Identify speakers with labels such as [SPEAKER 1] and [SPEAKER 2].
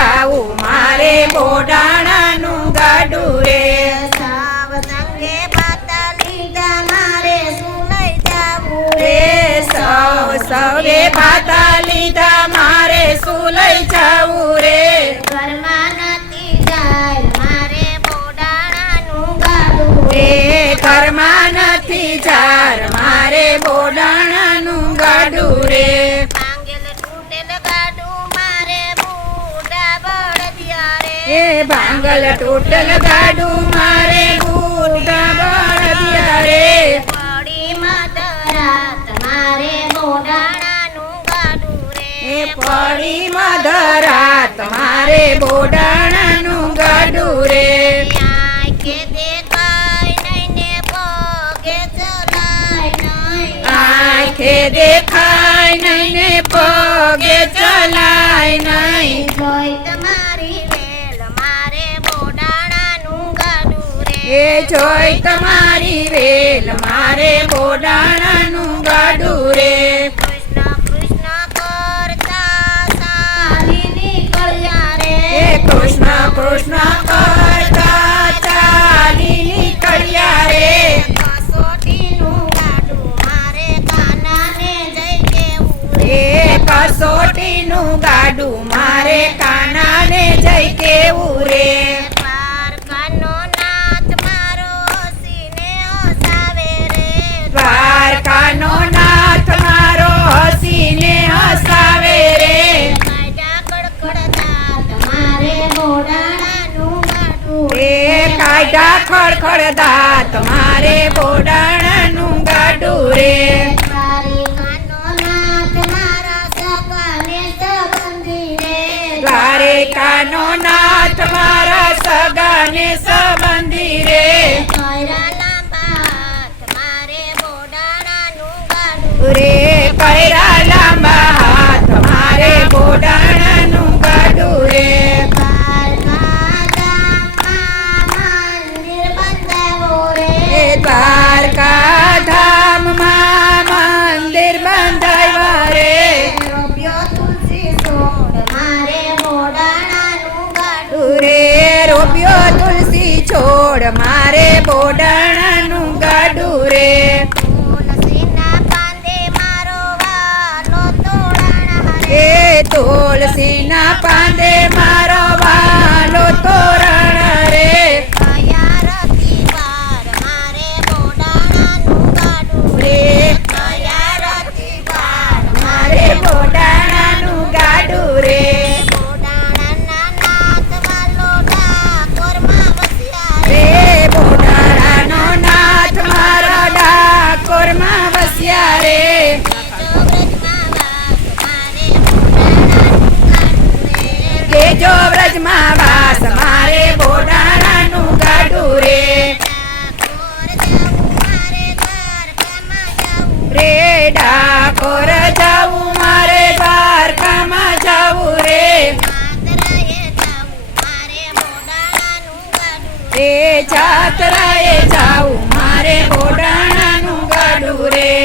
[SPEAKER 1] જાવું મારે બોડાણાનું ગાડું રે.
[SPEAKER 2] સાવ સંગે પાતા લીધા મારે શું જાવું
[SPEAKER 1] રે. સૌ સૌએ પાતા લીધા મારે શું જાવું રે.
[SPEAKER 2] ઘરમાં નથી જાય મારે બોડાણાનું ગાડું
[SPEAKER 1] રે. ઘરમાં નથી ચાર મારે બોડાણાનું
[SPEAKER 2] ભાંગલ
[SPEAKER 1] ટોટલ ગાડું મારે ગુરગા બળદિયા રે
[SPEAKER 2] પડી મધરાત મારે બોડાણાનું ગાડું રે
[SPEAKER 1] પડી મધરાત મારે બોડાણાનું ગાડું રે એ જોઈ તમારી વેલ, મારે બોડાણાનું ગાડું રે.
[SPEAKER 2] કૃષ્ણ કૃષ્ણ કરતા ચાલી નીકળ્યા રે. કસોટીનું ગાડું, મારે કાનાને જઈ કેવું રે. કાયદા
[SPEAKER 1] ખડખડ દાંત મારે બોડાણાનું ગાડું રે.
[SPEAKER 2] દ્વારિકાનો નાથ મારા સગાને સંબંધી રે.
[SPEAKER 1] મારા સગાને સંબંધી રે.
[SPEAKER 2] કયરા લાંબા મારે બોડાણાનું ગાડું
[SPEAKER 1] રે.
[SPEAKER 2] છોડ મારે બોડાણાનું ગાડું
[SPEAKER 1] રે.
[SPEAKER 2] તુલસીના પાંદે મારો વાલો તોડાણા રે
[SPEAKER 1] એ તુલસીના પાંદે મારો
[SPEAKER 2] વસ્યા રે જો વ્રજમાં વાસ મારે બોડાણાનું ગાડું રે.
[SPEAKER 1] રે